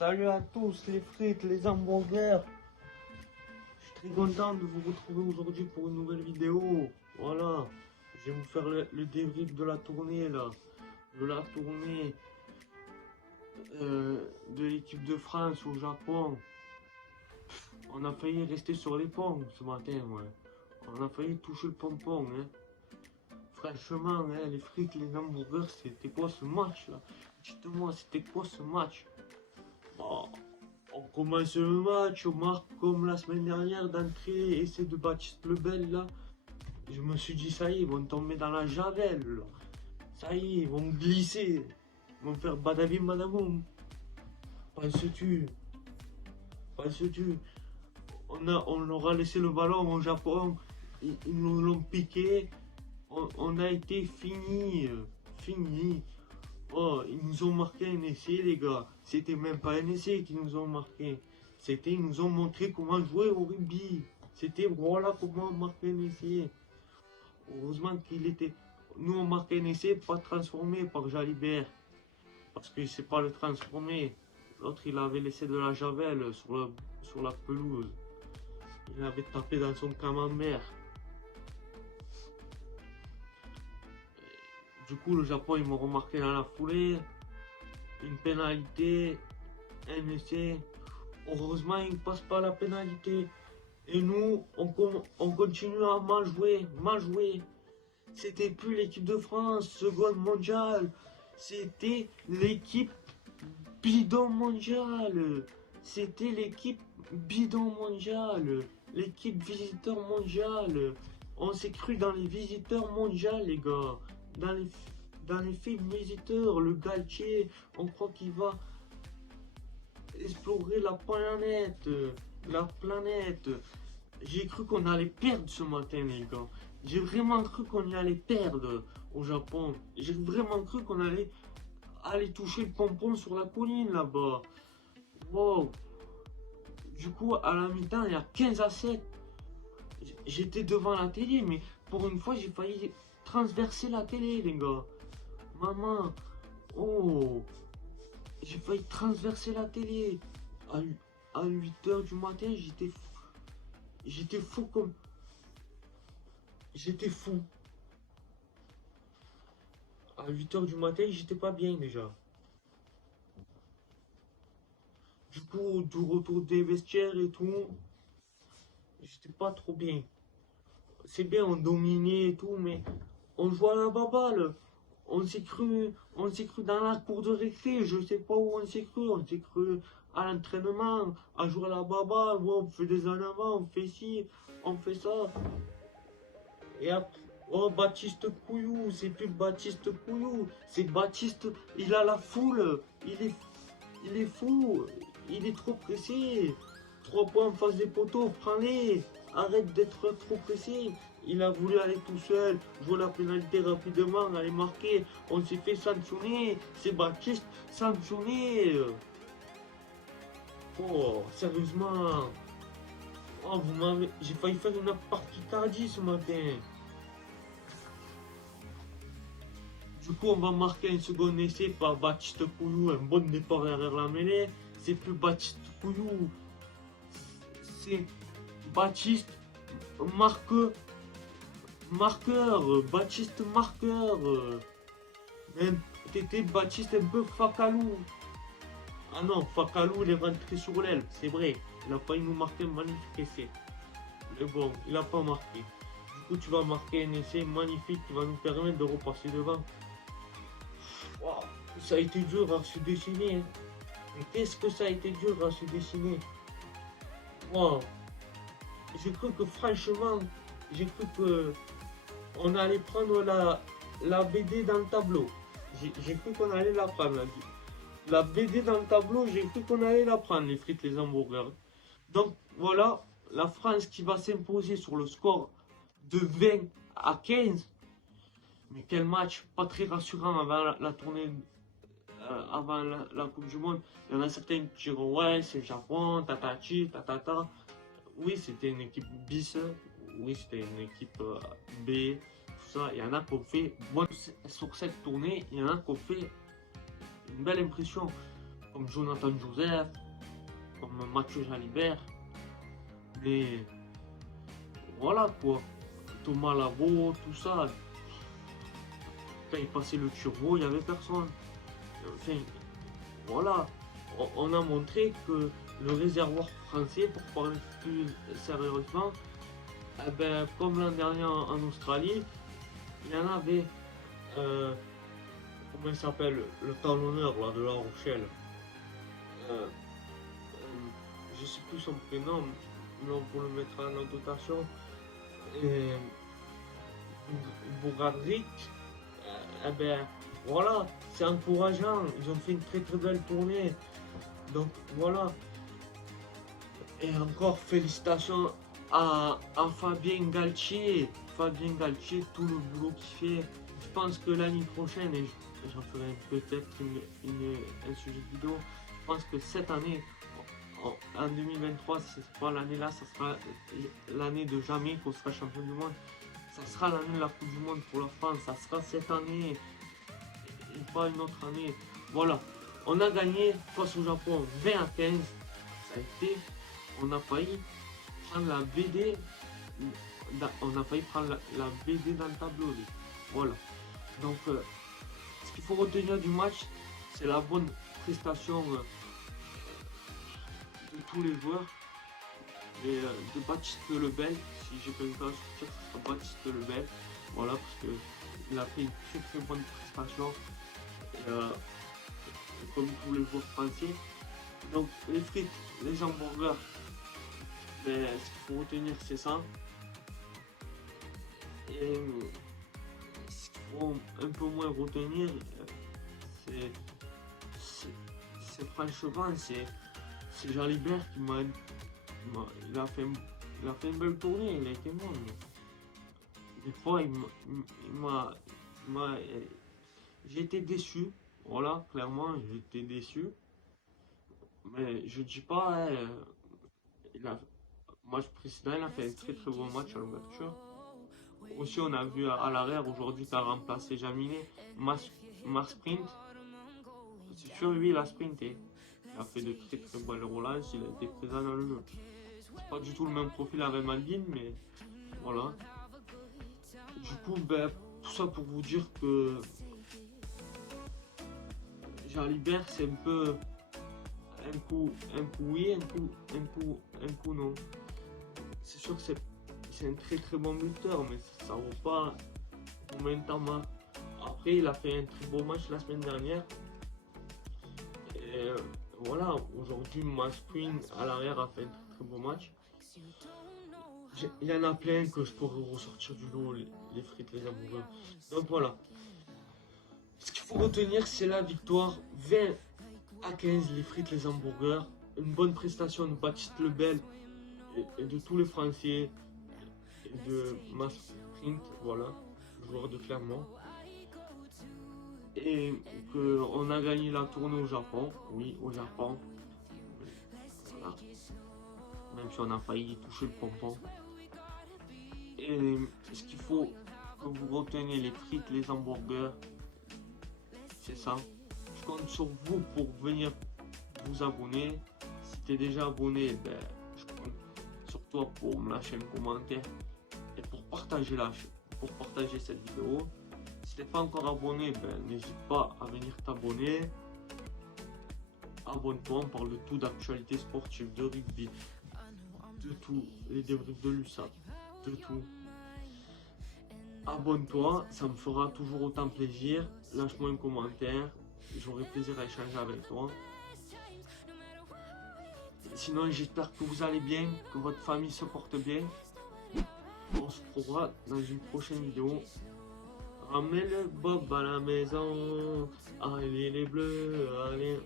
Salut à tous les frites, les hamburgers. Je suis très content de vous retrouver aujourd'hui pour une nouvelle vidéo. Voilà, je vais vous faire le débrief de la tournée là. De la tournée de l'équipe de France au Japon. On a failli rester sur les ponts ce matin, ouais. On a failli toucher le pompon, hein. Franchement, hein, les frites, les hamburgers, c'était quoi ce match là? Dites-moi, c'était quoi ce match? Oh, on commence le match, on marque comme la semaine dernière d'entrée, essai de Baptiste Lebel là. Je me suis dit, ça y est, ils vont tomber dans la javel là. Ça y est, ils vont glisser. Ils vont faire badabim badaboum. Penses-tu? Penses-tu? On leur a laissé le ballon au Japon, ils nous l'ont piqué. On a été fini. Fini. Oh, ils nous ont marqué un essai, les gars. C'était même pas un essai qu'ils nous ont marqué. C'était, ils nous ont montré comment jouer au rugby. C'était, voilà comment marquer un essai. Heureusement qu'il était. Nous, on marquait un essai, pas transformé par Jalibert. Parce qu'il ne sait pas le transformer. L'autre, il avait laissé de la javel sur la pelouse. Il avait tapé dans son camembert. Du coup, le Japon, ils m'ont remarqué dans la foulée. Une pénalité, un essai. Heureusement, ils ne passent pas la pénalité. Et nous, on continue à mal jouer, mal jouer. C'était plus l'équipe de France, seconde mondiale. C'était l'équipe bidon mondiale. C'était l'équipe bidon mondiale. L'équipe visiteur mondiale. On s'est cru dans les visiteurs mondiaux, les gars. Dans les films visiteurs, le Galtier, on croit qu'il va explorer la planète. La planète. J'ai cru qu'on allait perdre ce matin, les gars. J'ai vraiment cru qu'on allait perdre au Japon. J'ai vraiment cru qu'on allait toucher le pompon sur la colline là-bas. Wow. Du coup, à la mi-temps, il y a 15-7. J'étais devant la télé, mais pour une fois, j'ai failli transverser la télé, les gars. Maman. Oh. J'ai failli transverser la télé. À 8h du matin, j'étais fou. J'étais fou comme... J'étais fou. À 8h du matin, j'étais pas bien déjà. Du coup, du retour des vestiaires et tout, j'étais pas trop bien. C'est bien, on dominait et tout, mais on jouait à la baballe. On s'est cru dans la cour de récré, je sais pas où on s'est cru à l'entraînement, à jouer à la baballe, ouais, on fait des en avant, on fait ci, on fait ça. Et après, oh, Baptiste Couillou, c'est plus Baptiste Couillou, c'est Baptiste, il a la foule, il est fou, il est trop pressé. 3 points en face des poteaux, prends-les, arrête d'être trop pressé. Il a voulu aller tout seul, jouer la pénalité rapidement, aller marquer, on s'est fait sanctionner, c'est Baptiste sanctionné. Oh, sérieusement, oh, j'ai failli faire une partie cardie ce matin. Du coup, on va marquer un second essai par Baptiste Couillou, un bon départ derrière la mêlée. C'est plus Baptiste Couillou, c'est Baptiste marqueur, Baptiste marqueur. Même t'étais Baptiste un peu Facalou. Ah non, Facalou il est rentré sur l'aile, c'est vrai. Il a failli nous marquer un magnifique essai. Mais bon, il n'a pas marqué. Du coup, tu vas marquer un essai magnifique qui va nous permettre de repasser devant. Wow, ça a été dur à se dessiner. Hein. Mais qu'est-ce que ça a été dur à se dessiner. Wow. J'ai cru que franchement, j'ai cru que on allait prendre la BD dans le tableau. J'ai cru qu'on allait la prendre. La BD dans le tableau, j'ai cru qu'on allait la prendre, les frites, les hamburgers. Donc voilà, la France qui va s'imposer sur le score de 20-15. Mais quel match, pas très rassurant avant la tournée, avant la Coupe du Monde. Il y en a certains qui diront ouais, c'est le Japon, tatati, tatata. Oui, c'était une équipe bis, oui, c'était une équipe B, tout ça. Il y en a qui ont fait, bon, sur cette tournée, il y en a qui ont fait une belle impression. comme Jonathan Joseph, comme Mathieu Jalibert. Mais voilà quoi, Thomas Labo, tout ça. Quand il passait le turbo, il n'y avait personne. Enfin, voilà, on a montré que le réservoir français, pour parler plus sérieusement, eh ben, comme l'an dernier en Australie, il y en avait, comment il s'appelle, le talonneur là, de La Rochelle. Euh, je sais plus son prénom, mais on peut le mettre en notation. Bourgadric, eh ben voilà, c'est encourageant. Ils ont fait une très belle tournée. Donc voilà. Et encore félicitations à Fabien Galtier. Fabien Galtier, tout le boulot qu'il fait. Je pense que l'année prochaine, et j'en ferai peut-être un sujet de vidéo, je pense que cette année, en 2023, ce sera l'année là, ça sera l'année de jamais qu'on sera champion du monde. Ça sera l'année de la Coupe du Monde pour la France, ça sera cette année et pas une autre année. Voilà, on a gagné face au Japon 20-15, ça a été, on a failli prendre la BD, on a failli prendre la BD dans le tableau. Voilà, donc ce qu'il faut retenir du match, c'est la bonne prestation de tous les joueurs. Et de Baptiste Lebel, si j'ai quelqu'un à sortir, ce sera Baptiste Lebel. Voilà, parce qu'il a fait une très bonne prestation, comme tous les joueurs français. Donc les frites, les hamburgers, ben, ce qu'il faut retenir c'est ça. Et ce qu'il faut un peu moins retenir, c'est franchement, c'est Jalibert qui m'a... Il a fait une belle tournée, il a été bon. Des fois, j'ai été déçu. Voilà, clairement, j'ai été déçu. Mais je dis pas, hein, match précédent, il a fait un très bon match à l'ouverture. Aussi, on a vu à l'arrière aujourd'hui qu'il a remplacé Jaminet, Mars Sprint. C'est sûr, lui, il a sprinté. Il a fait de très bonnes relances, il a été présent dans le jeu. C'est pas du tout le même profil avec Maldini, mais voilà. Du coup, ben, tout ça pour vous dire que Jalibert, c'est un peu un coup oui, un coup non. C'est sûr que c'est un très bon buteur, mais ça vaut pas momentum. Après, il a fait un très beau match la semaine dernière. Et voilà, aujourd'hui, Masquin à l'arrière a fait un très beau match. Il y en a plein que je pourrais ressortir du lot, les frites, les hamburgers. Donc voilà. Ce qu'il faut retenir, c'est la victoire 20-15, les frites, les hamburgers. Une bonne prestation de Baptiste Lebel et de tous les Français et de Masprint, voilà, joueur de Clermont. Et qu'on a gagné la tournée au Japon, oui, au Japon. Voilà. Même si on a failli toucher le pompon. Et ce qu'il faut que vous reteniez, les frites, les hamburgers, c'est ça. Je compte sur vous pour venir vous abonner. Si tu es déjà abonné, ben, je compte sur toi pour me lâcher un commentaire et pour partager cette vidéo. Si tu n'es pas encore abonné, ben, n'hésite pas à venir t'abonner. Abonne-toi, on parle de tout, d'actualité sportive, de rugby, de tout, les débriefs de l'USAP, de tout. Abonne-toi, ça me fera toujours autant plaisir. Lâche-moi un commentaire, j'aurai plaisir à échanger avec toi. Sinon, j'espère que vous allez bien, que votre famille se porte bien. On se retrouvera dans une prochaine vidéo. Ramène le Bob à la maison, allez les bleus, allez.